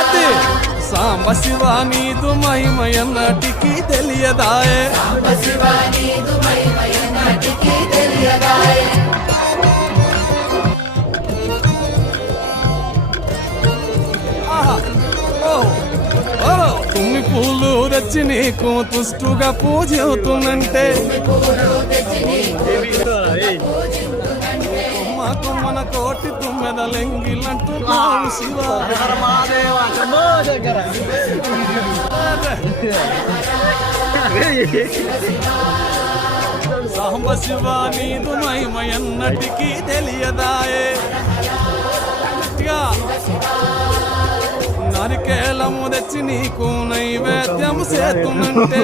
అదే సాంబ శివ నీదు మహిమ ఎన్నటికి తెలియదాయే. తుమ్మి పూలు తెచ్చి నీకు తుష్టుగా పూజవుతుందంటే మన కోటి తుమ్మెదలెంగిలంటున్నావు శివ. సాంబ శివ నీదు మహిమ ఎన్నటికీ తెలియదాయే. నరికేలము తెచ్చి నీకు నైవేద్యము చేతునంటే